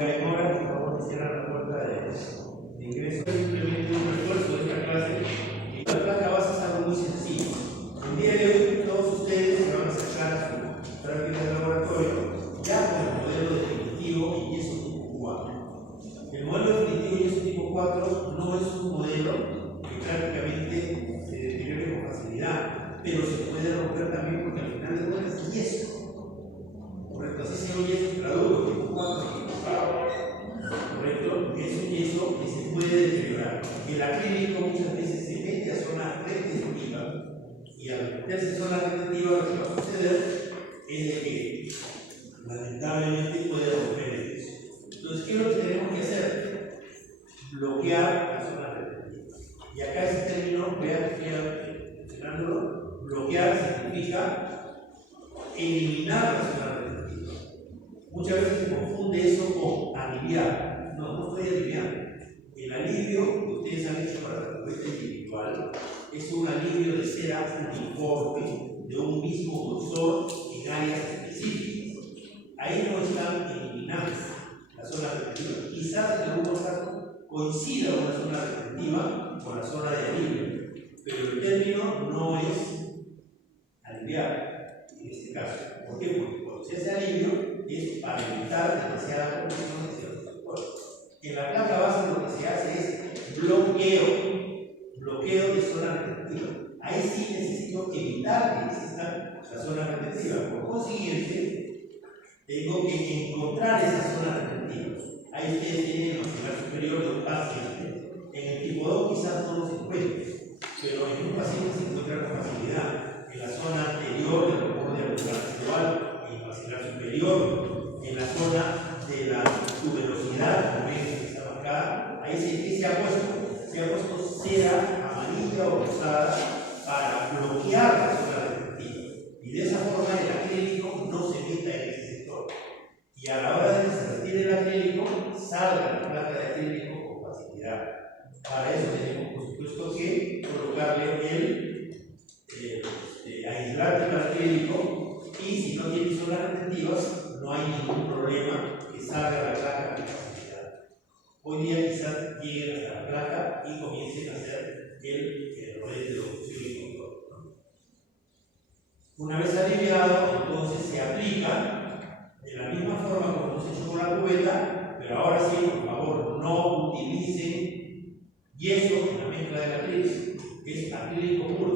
Ahora, por favor, cierran la puerta de ingreso. Simplemente un refuerzo de esta clase. Y la placa base es algo muy sencillo. El día de hoy, todos ustedes se van a sacar su práctica de laboratorio ya con el modelo definitivo y yeso tipo 4. El modelo definitivo y yeso tipo 4 no es un modelo que prácticamente se deteriore con facilidad, pero se puede romper también porque al final de cuentas es yeso. Correcto, así se oye yeso traduco, tipo 4. Correcto, es un yeso que se puede deteriorar. El acrílico muchas veces se mete a zona retentiva y al meterse a zona retentiva lo que va a suceder es de que lamentablemente puede romper el yeso. Entonces, ¿qué es lo que tenemos que hacer? Bloquear la zona retentiva. Y acá ese término, vean que estoy mencionándolo, bloquear significa eliminar la zona retentiva. Muchas veces se confunde eso con aliviar. No estoy aliviando. El alivio que ustedes han hecho para la cubeta individual es un alivio de cera uniforme de un mismo grosor en áreas específicas. Ahí no están eliminando la zona retentiva. Quizás en algunos casos coincida una zona retentiva con la zona de alivio, pero el término no es aliviar en este caso. ¿Por qué? Porque cuando se hace alivio es para evitar demasiada compresión de ciertos sectores. En la placa base lo que se hace es bloqueo de zona retentiva. Ahí sí necesito evitar que exista la zona retentiva. Por consiguiente, tengo que encontrar esa zona retentiva. Ahí ustedes tienen el maxilar superior de un paciente. En el tipo 2 quizás no se encuentre, pero en un paciente se encuentra con facilidad. En la zona anterior del borde auricular en el maxilar superior, en la zona de la tuberosidad, como ven que está marcada, ahí se ha puesto cera amarilla o rosada para bloquear la zona retentiva. Y de esa forma el acrílico no se meta en ese sector. Y a la hora de que se retire el acrílico, salga la placa de acrílico con facilidad. Para eso tenemos, por supuesto, que colocarle el aislante para acrílico, y si no tiene zonas retentivas, no hay ningún problema que salga la placa con facilidad. Hoy día quizás lleguen hasta la placa y comiencen a hacer el rodete de oclusión y control, ¿no? Una vez aliviado, entonces se aplica de la misma forma como hemos hecho con la cubeta, pero ahora sí, por favor, no utilicen yeso en la mezcla del acrílico, que es acrílico puro.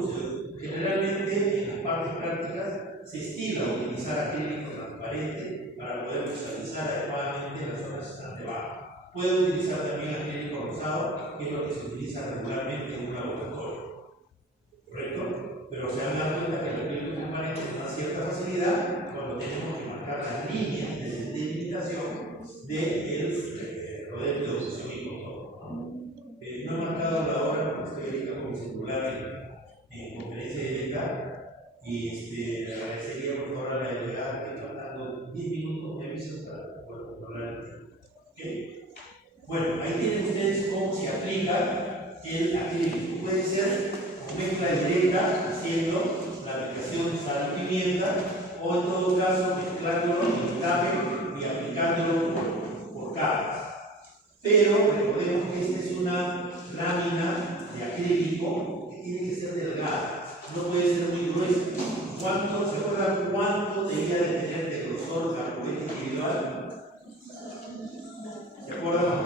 Generalmente en las partes prácticas se estila utilizar acrílico transparente para poder visualizar adecuadamente las zonas de baja. Puede utilizar también acrílico rosado, que es lo que se utiliza regularmente en un laboratorio. ¿Correcto? Pero se han dado cuenta que el acrílico transparente con una cierta facilidad cuando tenemos que marcar las líneas de delimitación del rodete de oclusión y control. No he marcado la hora porque estoy ahorita con mi celular en conferencia directa y le agradecería por favor a la delegada que faltando 10 minutos me avisen para poder controlar el tiempo. ¿Okay? Bueno, ahí tienen ustedes cómo se aplica el acrílico. Puede ser con mezcla directa, haciendo la aplicación de sal y pimienta, o en todo caso mezclándolo en tape y aplicándolo por capas. Pero recordemos que esta es una lámina de acrílico que tiene que ser delgada, no puede ser muy gruesa. ¿Se acuerdan cuánto debía de tener de grosor la cubeta individual? ¿Se acuerdan?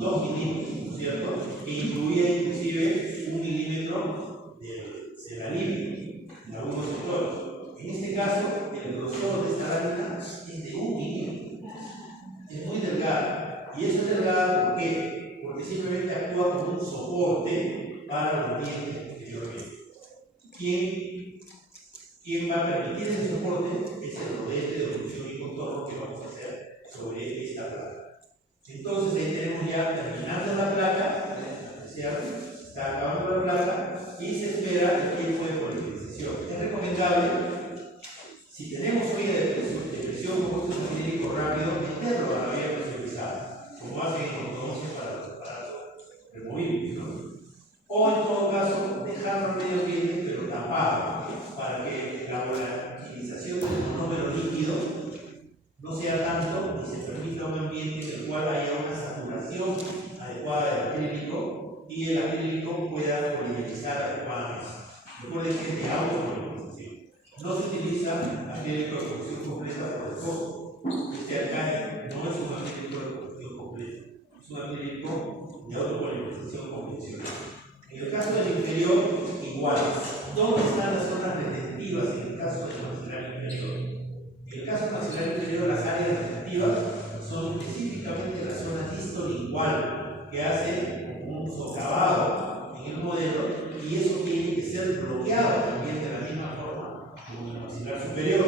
2 milímetros, ¿cierto? Que incluía inclusive 1 milímetro de ceramida en algunos sectores. En este caso, el grosor de esta lámina es de 1 milímetro. Es muy delgada. Y eso es delgada, ¿por qué? Porque simplemente actúa como un soporte para los dientes posteriormente. ¿Quién va a permitir ese soporte? Es el rodete de oclusión y contorno que vamos a hacer sobre esta placa. Entonces ahí tenemos ya terminando la placa, ¿cierto? Está acabando la placa y se espera el tiempo de polarización. Es recomendable, si tenemos olla de presión con uso acrílico rápido, meterlo a la olla presurizada, como hacen en ortodoncia para los aparatos removibles, ¿no? O en todo caso, dejarlo medio ambiente, pero tapado, para que la volatilización del monómero líquido no sea tanto y se permita un ambiente en el cual haya una saturación adecuada del acrílico y el acrílico pueda polimerizar adecuadamente. Recuerden que es de autopolimerización. No se utiliza acrílico de combustión completa por default. Este alcance no es un acrílico de combustión completa, es un acrílico de autopolimerización convencional. En el caso del inferior, igual. ¿Dónde están las zonas retentivas en el caso del maxilar inferior? En el caso del maxilar inferior, las áreas retentivas son específicamente la zona distolingual, que hace un socavado en el modelo, y eso tiene que ser bloqueado también de la misma forma como el maxilar superior.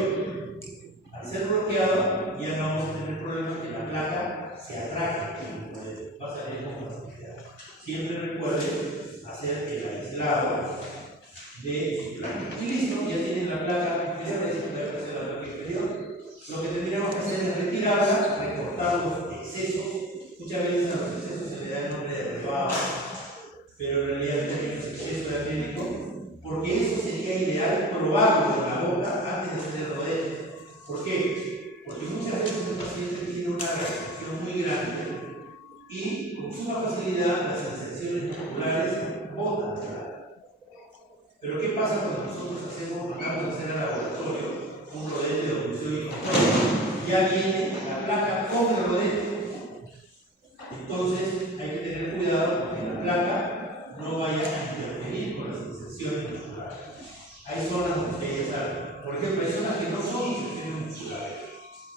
Al ser bloqueado, ya no vamos a tener problema que la placa se atraje en el modelo, va a salir con facilidad. Siempre recuerden hacer el aislado de su placa. Y listo, ya tienen la placa inferior, es la placa de la placa inferior. Lo que tendríamos que hacer es retirarla, recortar los excesos. Muchas veces a los excesos se le da el nombre de rebaba, pero en realidad tenemos exceso de acrílico, porque eso sería ideal probarlo en la boca antes de hacer el rodeo. ¿Por qué? Porque muchas veces el paciente tiene una reacción muy grande y con suma facilidad las sensaciones musculares botan. Pero ¿qué pasa cuando nosotros mandamos a hacer al laboratorio un rodete de oclusión y control? Ya viene la placa con el rodete. Entonces hay que tener cuidado porque la placa no vaya a interferir con las sensaciones musculares. Hay zonas donde hay que por ejemplo, hay zonas que no son sensaciones musculares,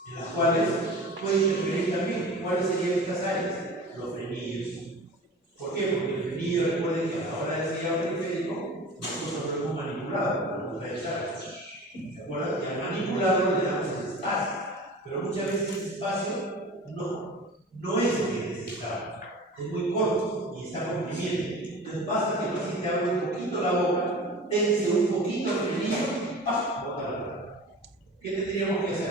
en las cuales puede interferir también. ¿Cuáles serían estas áreas? Los frenillos. ¿Por qué? Porque el frenillo, recuerden que a la hora de hacer el periférico, nosotros lo hemos manipulado, como ustedes saben. ¿Se acuerdan? Y al manipularlo le damos el espacio, pero muchas veces ese espacio no es lo que necesitamos, es muy corto y está comprimiendo. Entonces basta que el paciente abra un poquito la boca, tense un poquito el frenillo y ¡paf! Bota la boca. ¿Qué tendríamos que hacer?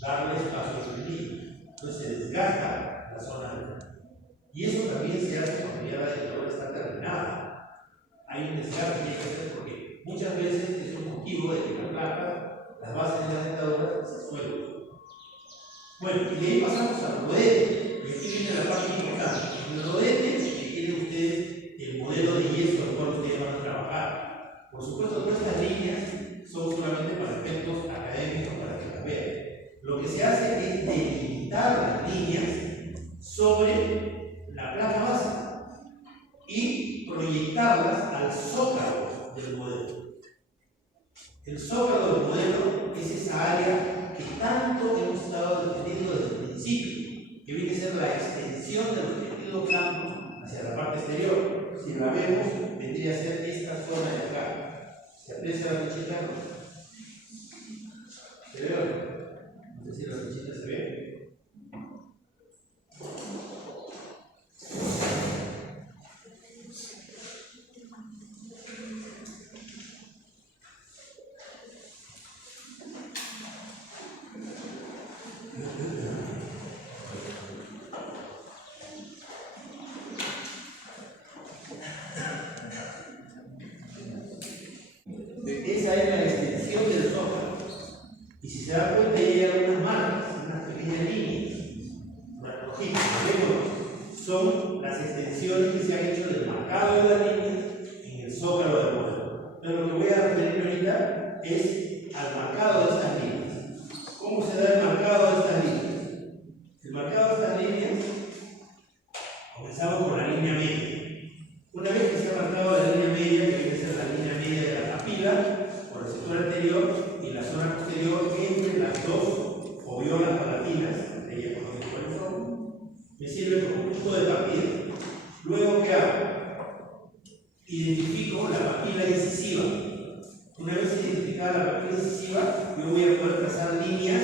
Darle espacio al frenillo. Entonces se desgasta la zona de la. Y eso también se hace cuando ya la dentadura está terminada. Hay un desgaste que hay que hacer porque muchas veces es un motivo de que la placa, las bases de la dentadura se suelten. Bueno, y de ahí pasamos al rodete. Y aquí viene la parte importante. En el rodete, que tienen ustedes el modelo de yeso al cual ustedes van a trabajar. Por supuesto, todas estas líneas son solamente para efectos académicos para que las vean. Lo que se hace es delimitar las líneas sobre la placa base y proyectarlas al zócalo del modelo. El zócalo del modelo es esa área que tanto hemos estado defendiendo desde el principio, que viene a ser la extensión del tejido blando hacia la parte exterior. Si la vemos, vendría a ser esta zona de acá. ¿Se aprecia la flechita? ¿Se ve o no? No sé si la flechita se ve. Esa es la extensión del zócalo. Y si se da cuenta, hay algunas marcas, unas pequeñas líneas, unas rojitas, son las extensiones que se han hecho del marcado de las líneas en el zócalo del modelo. Pero lo que voy a referirme ahorita es al marcado de estas líneas. ¿Cómo se da el marcado de estas líneas? El marcado de estas líneas, comenzamos con la línea media. Una vez que se ha marcado la línea media, que viene a ser la línea media de la papila, por el sector anterior y la zona posterior entre las dos foviolas palatinas, ella conoce cuáles son, me sirve como punto de partida. Luego, ¿qué hago? Identifico la papila incisiva. Una vez identificada la papila incisiva, yo voy a poder trazar líneas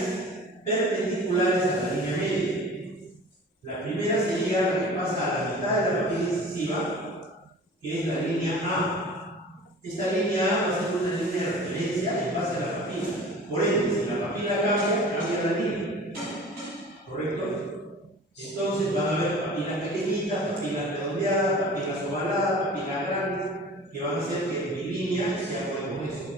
perpendiculares a la línea media. La primera sería la que pasa a la mitad de la papila incisiva, que es la línea A. Esta línea A va a ser una línea de referencia en base a la papila. Por ende, si la papila cambia la línea. ¿Correcto? Entonces van a haber papilas pequeñitas, papilas redondeadas, papilas ovaladas, papilas grandes, que van a hacer que mi línea sea con eso.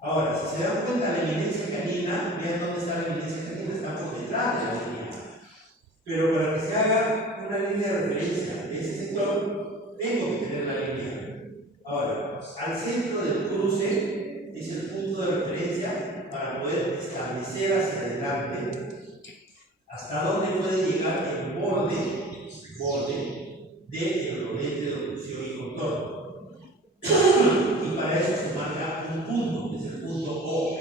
Ahora, si se dan cuenta, la eminencia canina, vean dónde está la eminencia canina, está por detrás de la línea. haga una línea de referencia de ese sector, tengo que tener la línea. Ahora, al centro del cruce es el punto de referencia para poder establecer hacia adelante hasta dónde puede llegar el borde del rodete de oclusión y contorno. Y para eso se marca un punto, que es el punto O.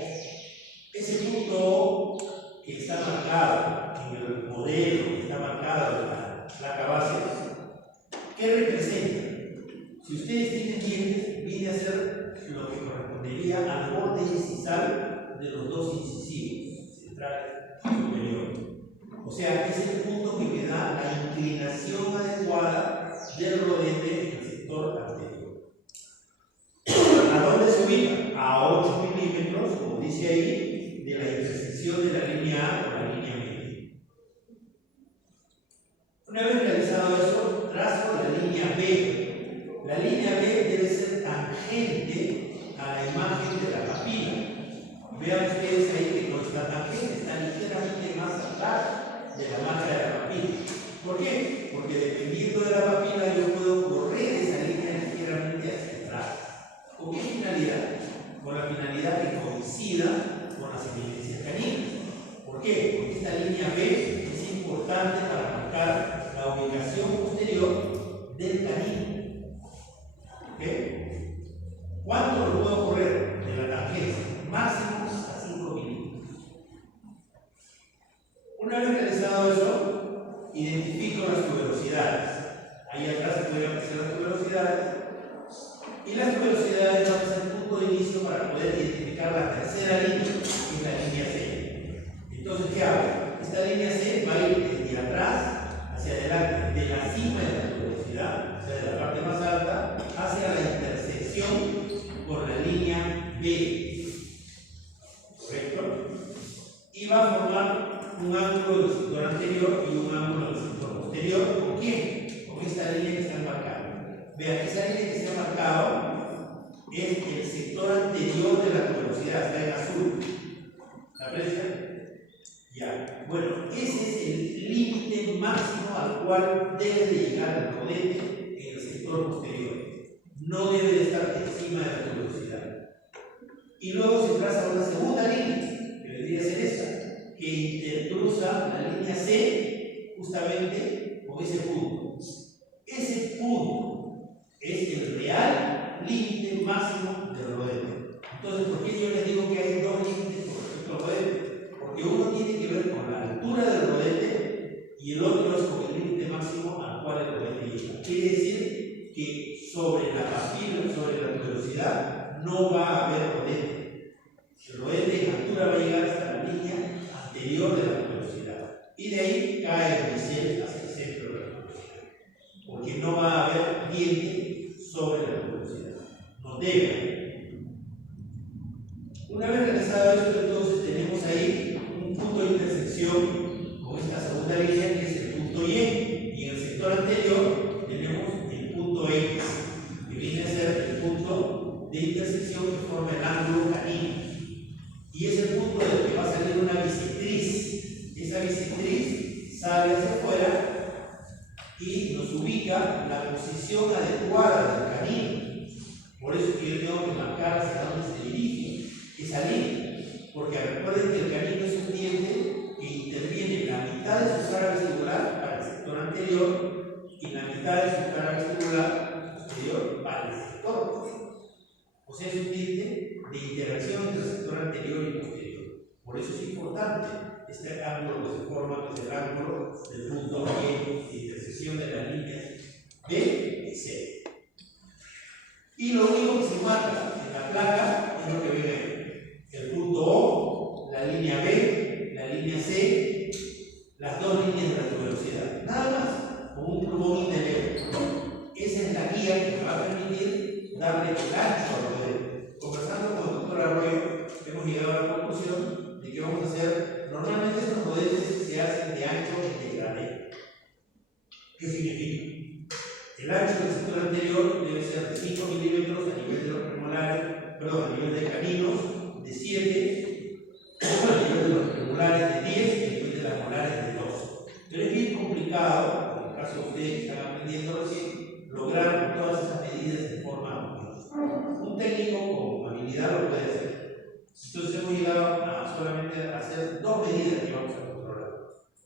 Ese punto O que está marcado en el modelo, que está marcado en la placa base, ¿qué representa? Si ustedes tienen dientes, viene a ser lo que correspondería al borde incisal de los dos incisivos, central y superior. O sea, es el punto que me da la inclinación adecuada del rodete en el sector anterior. ¿A dónde se ubica? A 8 milímetros, como dice ahí, de la intersección de la línea A con la línea media. Una vez realizado eso, trazo la línea B. La línea B debe ser tangente a la imagen de la papila. Vean ustedes ahí que no está tangente, está ligeramente más atrás de la marca de la papila. ¿Por qué? Porque dependiendo de la papila yo puedo correr esa línea ligeramente hacia atrás. ¿Con qué finalidad? Con la finalidad que coincida con las evidencias caninas. ¿Por qué? Porque esta línea B es importante para marcar la ubicación posterior del canino. ¿Ok? ¿Cuánto lo puedo correr de la tangencia? Máximo hasta 5 milímetros. Una vez realizado eso, identifico las tuberosidades. Ahí atrás se pueden aparecer las tuberosidades. Y las tuberosidades van a ser el punto de inicio para poder identificar la tercera línea, que es la línea C. Entonces, ¿qué hago? Esta línea C va a ir desde atrás hacia adelante, de la cima de la tuberosidad, o sea, de la parte más alta, hacia la intersección con la línea B. ¿Correcto? Y va a formar un ángulo del sector anterior y un ángulo del sector posterior. ¿Con quién? Con esta línea que está marcada. Vean, esa línea que se ha marcado es el sector anterior de la tuberosidad, está en azul. ¿La aprecian? Ya. Bueno, ese es el límite máximo al cual debe de llegar el rodete en el sector posterior. No debe de estar encima de la tuberosidad. Y luego se traza una segunda línea, que vendría a ser esta, que intercruza la línea C justamente con ese punto. Ese punto es el real límite máximo del rodete. Entonces, ¿por qué yo les digo que hay dos límites con respecto al rodete? Porque uno tiene que ver con la altura del rodete y el otro es con el límite máximo al cual el rodete llega. Quiere decir que sobre la papila, sobre la tuberosidad, no va a haber rodete. El rodete en altura va a llegar hasta la línea anterior de la tuberosidad. Y de ahí cae el bisel hacia el centro de la tuberosidad. Porque no va a haber diente sobre la tuberosidad. No debe haber. Una vez realizado esto, entonces tenemos ahí un punto de intersección con esta segunda línea que es el punto Y. Y en el sector anterior tenemos el punto X, que viene a ser el punto de intersección que forma el ángulo canino. Y es el punto del que va a salir una bisectriz. Esa bisectriz sale hacia afuera y nos ubica la posición adecuada del canino. Por eso que yo tengo que marcar hacia dónde se dirige esa línea. Porque recuerden que el canino es un diente que interviene en la mitad de su cara vestibular para el sector anterior y en la mitad de su cara vestibular posterior para el sector posterior. O sea, es un diente de interacción entre el sector anterior y posterior. Por eso es importante este ángulo que se forma, que es el ángulo del punto Y de intersección de las líneas B y C. Y lo único que se marca en la placa es lo que viene ahí. El punto O, la línea B, la línea C, las dos líneas de la tuberosidad. Nada más, con un plumón indeleble. Esa es la guía que me va a permitir darle el ancho al rodete. Conversando con el doctor Arroyo, hemos llegado a la conclusión de que vamos a hacer, normalmente estos rodetes se hacen de ancho en degradé. ¿Qué significa? El ancho del sector anterior debe ser de 5 milímetros a nivel de los premolares, perdón, a nivel de caninos, de 7, a nivel de los premolares de 10 y a nivel de las molares de 2. Pero es bien complicado complicado, en el caso de ustedes que están aprendiendo recién, lograr todas esas medidas de forma útil. Un técnico con habilidad lo puede hacer. Entonces hemos llegado a solamente a hacer dos medidas que vamos a controlar.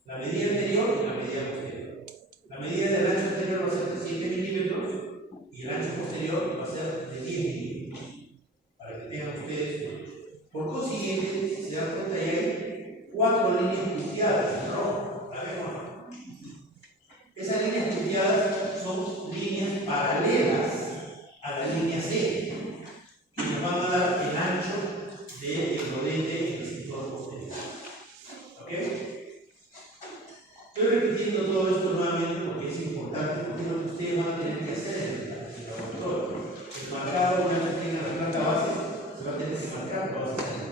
La medida anterior y la medida posterior. La medida del ancho anterior va a ser de 7 milímetros y el ancho posterior va a ser de 10 milímetros. Para que tengan ustedes. Por consiguiente, si se dan cuenta, hay 4 líneas punteadas en rojo. ¿La vemos? Esas líneas punteadas son líneas paralelas a la línea C, que nos van a dar el ancho del rodete en el sector posterior. ¿Ok? Estoy repitiendo todo esto nuevamente porque es importante, porque es lo que ustedes van a tener que hacer en el laboratorio. El marcado, una vez que tengan la planta base, se va a tener que marcar todas esas líneas.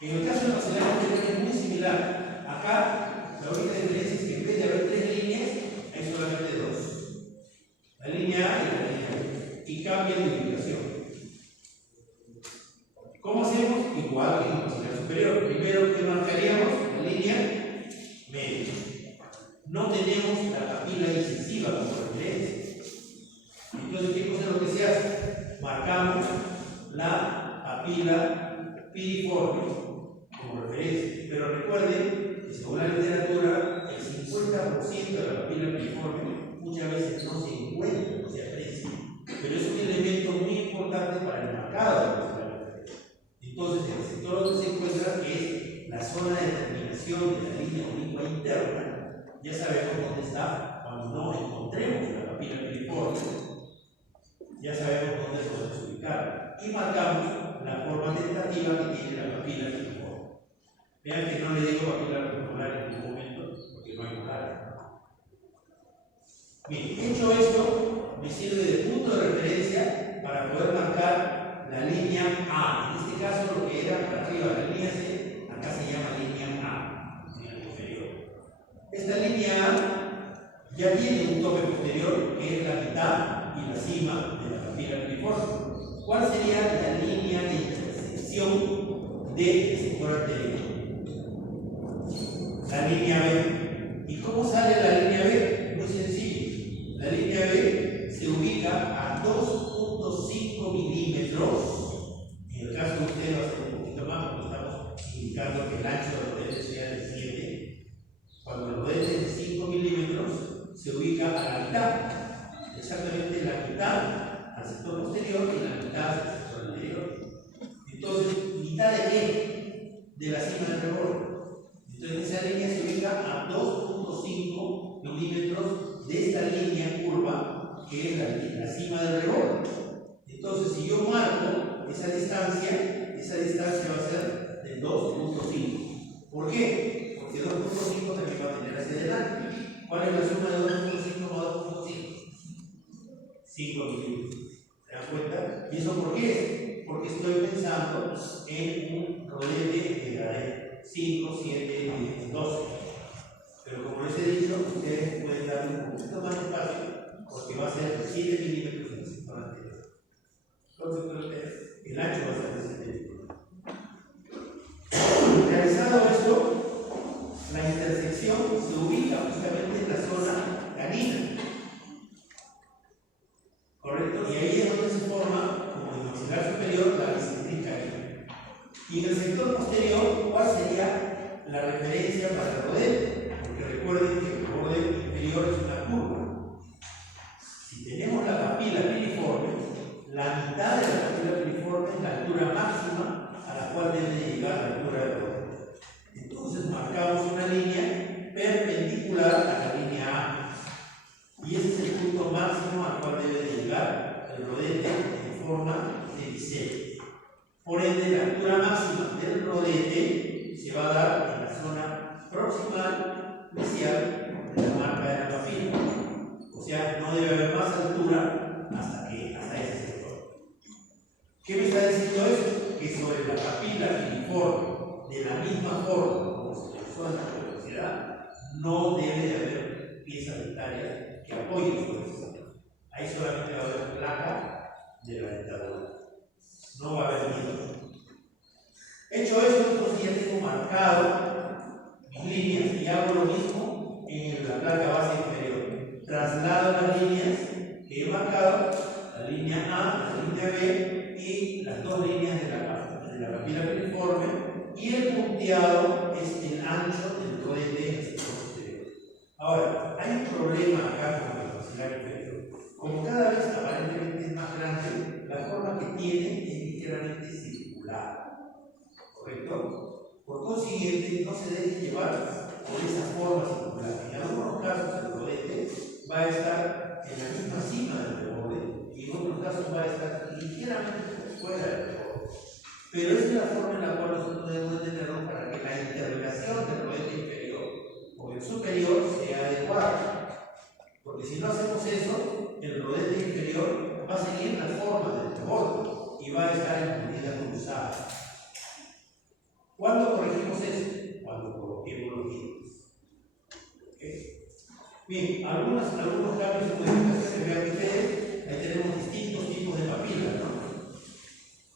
En el caso de la acelerador es muy similar. Acá, la única diferencia es que en vez de haber 3 líneas, hay solamente 2. La línea A y la línea B. Y cambian de ubicación. ¿Cómo hacemos? Igual que en el acelerador superior. Primero que marcaríamos la línea media. No tenemos la papila incisiva como referencia. Entonces, ¿qué cosa es lo que se hace? Marcamos la papila piriforme como referencia. Pero recuerden que según la literatura, el 50% de la papila piriforme muchas veces no se encuentra, no se aprecia. Pero es un elemento muy importante para el marcado de la referencia. Entonces, en el sector donde se encuentra, que es la zona de terminación de la línea oblicua interna, ya sabemos dónde está cuando no encontremos la papila piriforme. Ya sabemos dónde podemos ubicar y marcamos la forma tentativa que tiene la papila piriforme. Vean que no le digo papila molar en ningún momento porque no hay molares. Bien, hecho esto, me sirve de punto de referencia para poder marcar la línea A. En este caso, lo que era para arriba de la línea C, acá se llama línea A, en el inferior. Esta línea A ya tiene un tope posterior que es la mitad y la cima de la papila piriforme. ¿Cuál sería la línea de intersección del sector anterior? La línea B. ¿Y cómo sale la línea B? Muy sencillo. La línea B se ubica a 2.5 milímetros. En el caso de ustedes va a ser un poquito más porque estamos indicando que el ancho del rodete sea de 7. Cuando el rodete es de 5 milímetros, se ubica a la mitad. Exactamente la mitad al sector posterior y la mitad al sector anterior. Entonces, ¿mitad de qué? De la cima del reborde. Entonces, esa línea se ubica a 2.5 milímetros de esta línea curva que es la cima del reborde. Entonces, si yo marco esa distancia va a ser de 2.5. ¿Por qué? Porque 2.5 también va a tener hacia adelante. ¿Cuál es la suma de 2.5 más 2.5? 5 milímetros. ¿Se dan cuenta? ¿Y eso por qué es? Porque estoy pensando en un rodete de cadena. 5, 7, 10, 12. Pero como les he dicho, ustedes pueden darle un poquito más de espacio porque va a ser 7 milímetros en el sector anterior. Entonces, el ancho va a ser de 7 milímetros. Realizado esto, la intersección se ubica justamente en la zona canina. ¿Correcto? Y ahí es donde se forma, como en el maxilar superior, la bicentriz canina. Y en el sector posterior, ¿cuál sería la referencia para el rodete? Porque recuerden que el rodete inferior es una curva. Si tenemos la papila piriforme, la mitad de la papila piriforme es la altura máxima a la cual debe llegar la altura del rodete. Entonces marcamos una línea perpendicular a la línea A. Y ese es el punto máximo al cual debe llegar el rodete en forma de bisel. Por ende, la altura máxima del rodete se va a dar en la zona proximal inicial de la marca de la papila. O sea, no debe haber más altura hasta ese sector. ¿Qué me está diciendo eso? Que sobre la papila piriforme, de la misma forma como se realizó en la velocidad, no debe de haber piezas dentarias que apoyen sobre eso. Ahí solamente va a haber placa de la dentadura. No va a haber miedo. Hecho esto, entonces ya tengo marcado mis líneas y hago lo mismo en el Por consiguiente, no se debe llevar por esa forma circular. En algunos casos el rodete va a estar en la misma cima del borde y en otros casos va a estar ligeramente fuera del borde. Pero esa es la forma en la cual nosotros debemos entenderlo para que la interrelación del rodete inferior con el superior sea adecuada. Porque si no hacemos eso, el rodete inferior va a seguir la forma del borde y va a estar en medida cruzada. ¿Cuándo corregimos eso? Cuando coloquemos los dientes. ¿Okay? Bien, algunos cambios y modificaciones, vean ustedes, ahí tenemos distintos tipos de papilas, ¿no?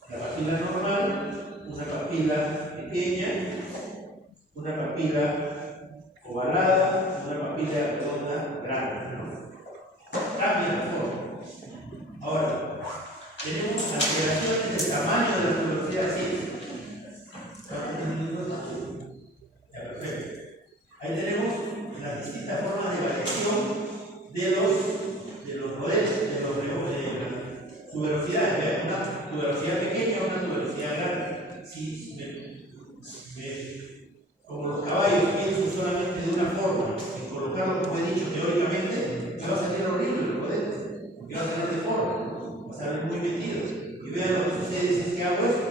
La papila normal, una papila pequeña, una papila ovalada, una papila redonda grande, ¿no? Cambia la forma. Ahora, tenemos alteraciones del tamaño de la tuberosidad así. Ya, perfecto. Ahí tenemos las distintas formas de variación de los rodetes, de las tuberosidades. Una tuberosidad pequeña o una tuberosidad grande. Si como los caballos pienso solamente de una forma, en colocarlo, como he dicho teóricamente, me va a salir horrible el rodete, porque va a salir de forma, va a salir muy metido. Y vean lo que sucede si es que hago esto.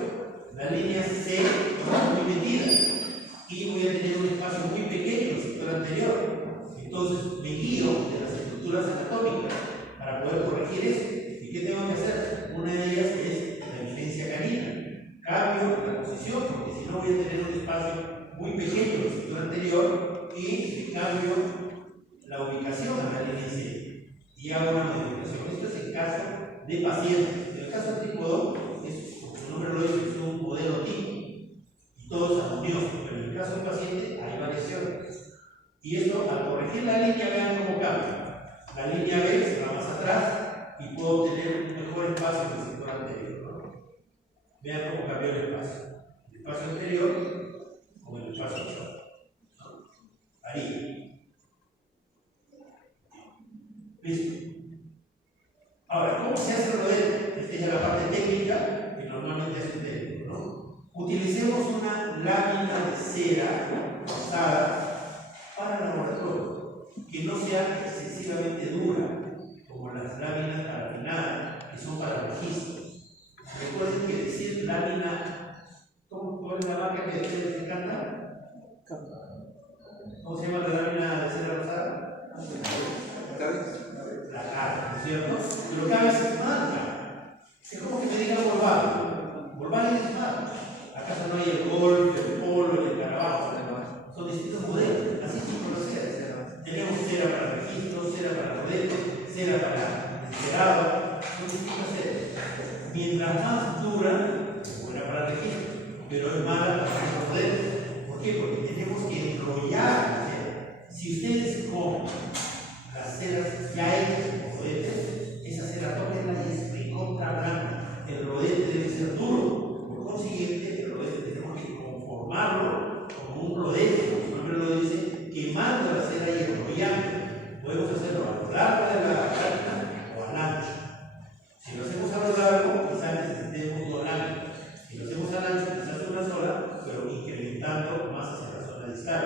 La línea C va muy metida y voy a tener un espacio muy pequeño en el sector anterior. Entonces me guío de las estructuras anatómicas para poder corregir eso. ¿Y qué tengo que hacer? Una de ellas es la eminencia canina. Cambio la posición, porque si no voy a tener un espacio muy pequeño en el sector anterior y cambio la ubicación a la línea C y hago una modificación. Esto es en caso de pacientes. En el caso del tipo 2, como su nombre lo dice, es un modelo tipo y todos armoniosos, pero en el caso del paciente hay variaciones. Y esto, al corregir la línea, vean cómo cambia. La línea B se va más atrás y puedo obtener un mejor espacio en el sector anterior, ¿no? Vean cómo cambió el espacio. El espacio anterior con el espacio anterior, ¿no? Ahí. Listo. Ahora, ¿cómo se hace el rodete? Esta es ya la parte técnica que normalmente hace un técnico, ¿no? Utilicemos una lámina de cera usada para laboratorio, que no sea excesivamente dura, como las láminas parafinadas, que son para registros. Recuerden que decir lámina, ¿cuál es la marca que a ustedes les encanta? ¿Cómo se llama la lámina de cera rosada? La cara, ¿no es cierto? Pero cada vez es marca. Es como que me digan Volkswagen. Volkswagen es marca. ¿Acaso no hay el Golf, el Polo, el Caravaggio? Son distintos modelos. Así se conoce. Tenemos cera para registros, cera para rodete, cera para encerado. Son distintas ceras. Mientras más dura, es buena para registro, pero es mala para los rodetes. ¿Por qué? Porque tenemos que enrollar la cera. Si ustedes compran las ceras ya hechas con rodete, esa cera tóquenla y es recontra blanca. El rodete debe ser duro. Por consiguiente, el rodete tenemos que conformarlo como un rodete, como su nombre lo dice, quemando la cera y enrollando. Podemos hacerlo a lo largo de la lámina o al ancho. Si lo hacemos a lo largo, quizás necesitemos dos láminas. Si lo hacemos al ancho, quizás una sola, pero incrementando más hacia la zona distal.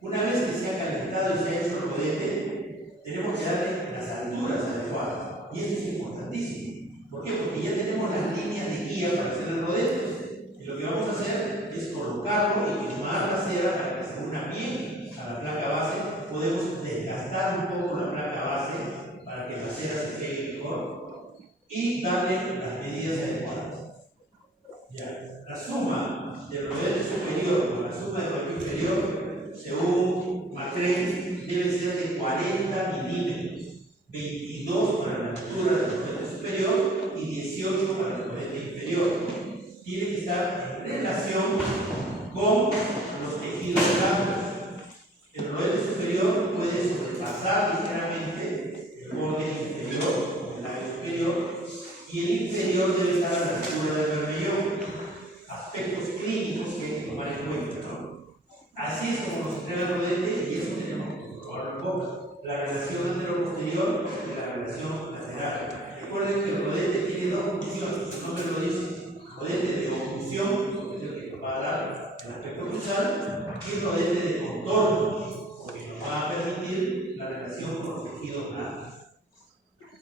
Una vez que se ha calentado y se ha hecho el rodete, tenemos que darle las alturas adecuadas. Y esto es importantísimo. ¿Por qué? Porque ya tenemos las líneas de guía para hacer el rodete. Y lo que vamos a hacer es colocarlo y quemar la cera para que se una bien a la placa base. Podemos desgastar un poco la placa base para que la cera se quede mejor y darle las medidas adecuadas. Ya. La suma del rodete superior con la suma del rodete inferior, según Macrae, debe ser de 40 milímetros, 22 para la altura del rodete superior y 18 para el rodete inferior. Tiene que estar en relación con los tejidos blandos. El rodete superior puede sobrepasar ligeramente el borde inferior, el labio superior, y el inferior debe estar a la altura del bermellón. Aspectos clínicos que hay que tomar en cuenta, ¿no? Así es como nos entrega el rodete y eso tenemos que comprobarlo un poco. La relación entre lo posterior y la relación lateral. Recuerden que el rodete tiene dos funciones, su nombre lo dice, rodete de oclusión, que es el que nos va a dar el aspecto crucial, y el rodete de contorno, porque nos va a permitir la relación con los tejidos blandos.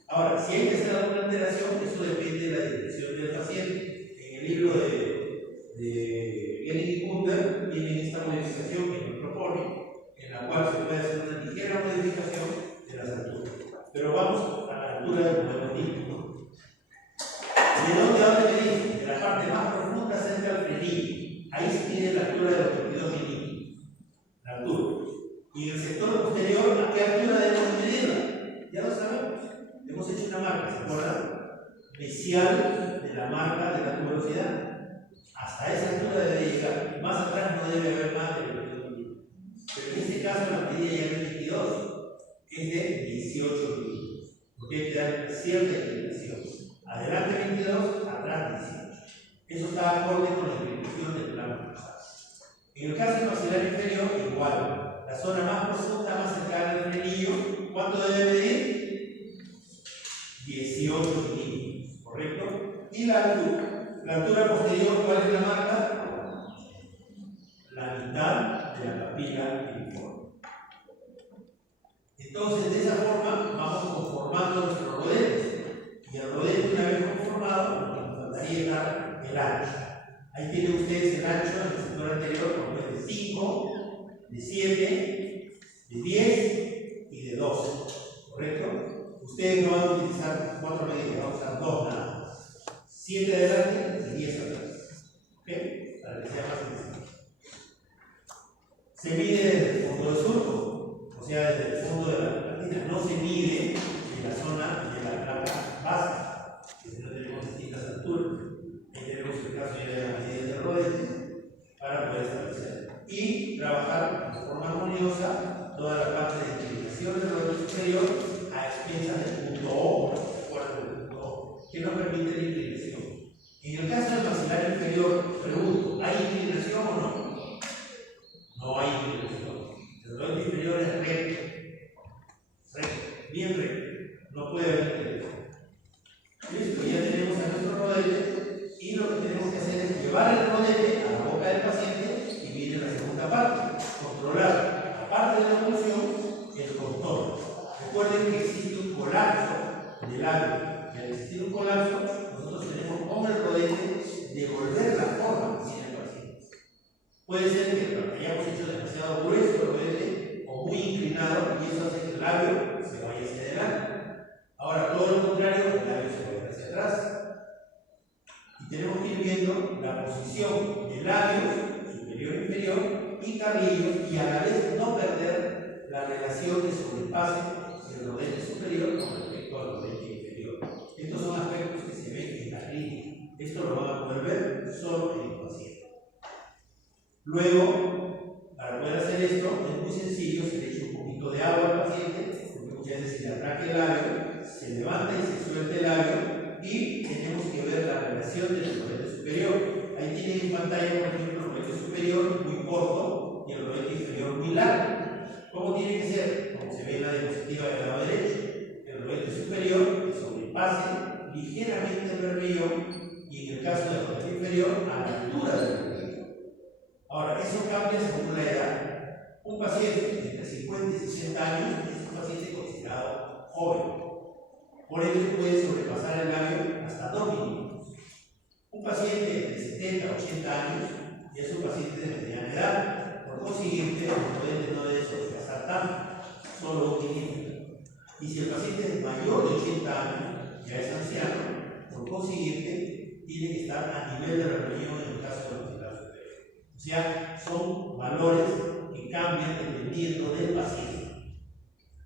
Ahora, si hay que hacer alguna alteración, eso depende de la dirección del paciente. En el libro de Henning y Kunder viene esta modificación que nos propone, en la cual se puede hacer una ligera modificación de las alturas. Pero vamos a la altura del modelo líquido. ¿De dónde a dónde medimos? De la parte más profunda cerca del frenillo. Ahí se tiene la altura de los 22 milímetros. La altura. Y en el sector posterior, ¿a qué altura debemos medirla? Ya lo sabemos. Hemos hecho una marca, ¿se acuerdan? Mesial de la marca de la tuberosidad. Hasta esa altura debe llegar. Más atrás no debe haber más de 22 milímetros. Pero en este caso la medida ya no es 22, es de 18 milímetros. Porque hay que dar cierta inclinación. Adelante 22, atrás 18. Eso está acorde con la inclinación del plano cruzado. En el caso del maxilar inferior, igual. La zona más profunda, más cercana al frenillo, ¿cuánto debe medir? 18 milímetros, ¿correcto? Y la altura. La altura posterior, ¿cuál es la marca? La mitad de la papila piriforme. Entonces, de esa forma, vamos conformando nuestros rodetes. Y el rodete, una vez conformado, nos faltaría dar el ancho. Ahí tienen ustedes el ancho en el sector anterior, como es de 5, de 7, de 10 y de 12, ¿correcto? Ustedes no van a utilizar 4 medidas, van a usar 2 nada más. 7 adelante y 10 atrás. ¿Ok? Para que sea más sencillo. Se mide desde el fondo del surco, o sea, desde el fondo de la platina. No se mide en la zona de la placa base, que si no tenemos distintas alturas. Ahí tenemos el caso ya de la medida del rodete para poder establecer. Y trabajar de forma armoniosa toda la parte de inclinación del rodete superior a expensas del punto O, del punto O, que nos permite la inclinación. En el caso del maxilar inferior, pregunto, ¿hay inclinación o no? No hay inclinación. El rodete inferior es recto, bien recto, no puede haber inclinación. Listo, ya tenemos a nuestro rodete y lo que tenemos que hacer es llevar el rodete a la boca del paciente y viene la segunda parte, controlar, aparte de la oclusión, el contorno. Recuerden que existe un colapso del labio. Y al existir un colapso, nosotros tenemos con el rodete devolver la forma que tiene el paciente. Puede ser que hayamos hecho demasiado grueso el rodete o muy inclinado y eso hace que el labio se vaya hacia adelante. Ahora, todo lo contrario, el labio se vaya hacia atrás. Y tenemos que ir viendo la posición del labio superior e inferior y carrillos y a la vez no perder la relación de sobrepase del rodete superior con respecto al rodete inferior. Estos son aspectos que se ven en la clínica. Esto lo van a poder ver solo en el paciente. Luego, para poder hacer esto, es muy sencillo, se le echa un poquito de agua al paciente, porque muchas veces se le atraque el labio, se levanta y se suelta el labio, y tenemos que ver la relación del rodete superior. Ahí tienen en pantalla, por ejemplo, el rodete superior muy corto y el rodete inferior muy largo. ¿Cómo tiene que ser? Como se ve en la diapositiva del lado derecho. El rodete superior que sobrepase ligeramente el bermellón y en el caso del rodete inferior a la altura del bermellón. Ahora, eso cambia según la edad. Un paciente entre 50 y 60 años es un paciente considerado joven. Por ello puede sobrepasar el labio hasta 2 milímetros. Un paciente de 70 a 80 años ya es un paciente de mediana edad. Por consiguiente, el rodete no debe sobrepasar tanto, solo 1 milímetro. Y si el paciente es mayor de 80 años, ya es anciano, por consiguiente, tiene que estar a nivel de bermellón en el caso del maxilar superior. O sea, son valores que cambian dependiendo del paciente.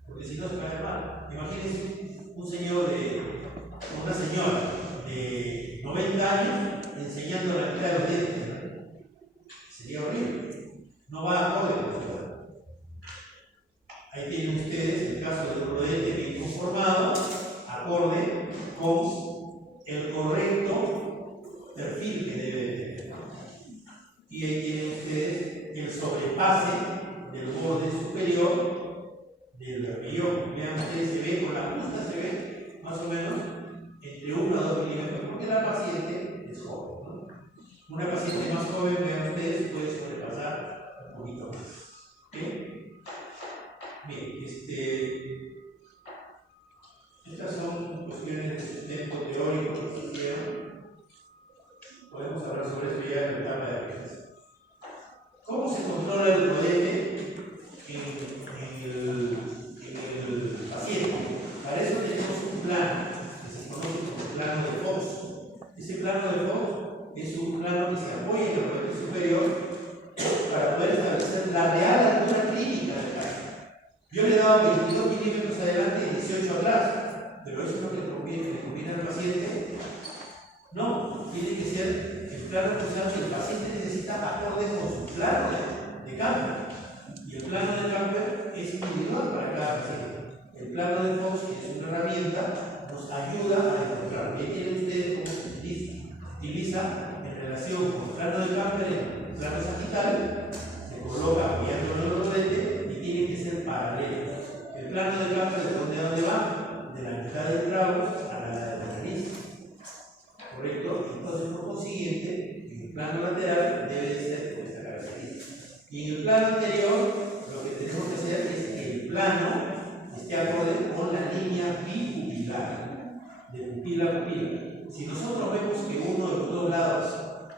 Porque si no se va a ver mal. Imagínense una señora de 90 años enseñando la mitad de los dientes. Sería horrible. No va a acorde con su edad. Ahí tienen ustedes el caso de un rodete bien conformado, acorde con el correcto perfil que debe tener. Y ahí tienen ustedes el sobrepase del borde superior del bermellón. Vean ustedes, se ve con la punta, se ve más o menos entre 1 a 2 milímetros, porque la paciente es joven, ¿no? Una paciente más joven, vean ustedes, puede sobrepasar pasar un poquito más. ¿Okay? Bien, estas son cuestiones de sustento teórico que se hicieron. Podemos hablar sobre eso ya en la tabla de clases. ¿Cómo se controla el rodete en el paciente? Para eso tenemos un plano que se conoce como plano de Fox. Ese plano de Fox es un plano que se apoya en el rodete superior para poder establecer la real altura clínica del caso. Yo le he dado 22 milímetros adelante y 18 atrás, pero eso es lo que le conviene al paciente. No, tiene que ser el plano crucial que el paciente necesita acorde con su plano de Camper. Y el plano de Camper es individual para cada paciente. El plano de Fox, que es una herramienta, nos ayuda a encontrar. ¿Qué tienen ustedes cómo se utiliza en relación con el plano de Camper en el plano sagital? Se coloca apoyando en el rodete y tienen que ser paralelos. El plano de Camper, ¿de dónde a dónde va? De la mitad del clavo a la de la nariz. ¿Correcto? Entonces, por consiguiente, en el plano lateral debe de ser con esta característica. Y en el plano anterior, lo que tenemos que hacer es que el plano esté acorde con la línea bipupilar, de pupila a pupila. Si nosotros vemos que uno de los dos lados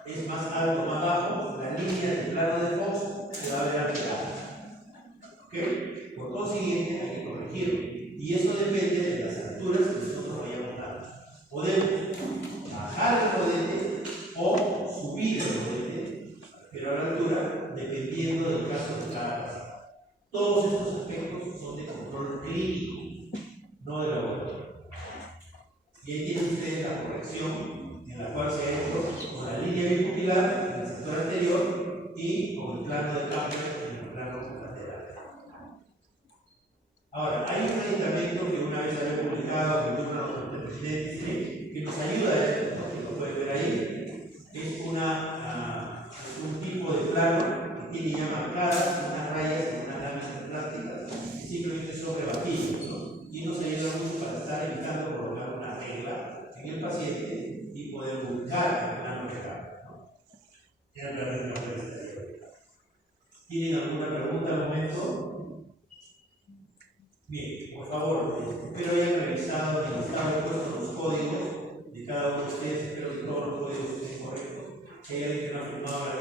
es más alto o más bajo, la línea del plano de Fox se va a ver alterada. ¿Ok? Por consiguiente, hay que corregirlo. Y eso depende de las alturas que nosotros vayamos dando. Podemos bajar el rodete o subir el rodete, pero a la altura, dependiendo del caso de cada paciente. Todos estos aspectos son de control clínico, no de laboratorio. Y ahí tienen ustedes la corrección en la cual se ha hecho con la línea bipupilar en el sector anterior y con el plano de Camper en el plano lateral. Ahora, hay un medicamento que una vez había publicado en el libro del presidente que nos ayuda a esto, ¿no? Que lo pueden ver ahí. Es un tipo de plano que tiene ya marcadas unas rayas y unas láminas plásticas que simplemente son rebatibles, ¿no? Y nos ayuda mucho para estar evitando colocar una regla en el paciente y poder buscar el plano de acá, ¿no? Ya el plano de acá estaría. ¿Tienen alguna pregunta al momento? Bien, por favor, espero hayan revisado y estado puestos los códigos de cada uno de ustedes, espero que todos los códigos estén correctos. Si hay alguien que no ha firmado la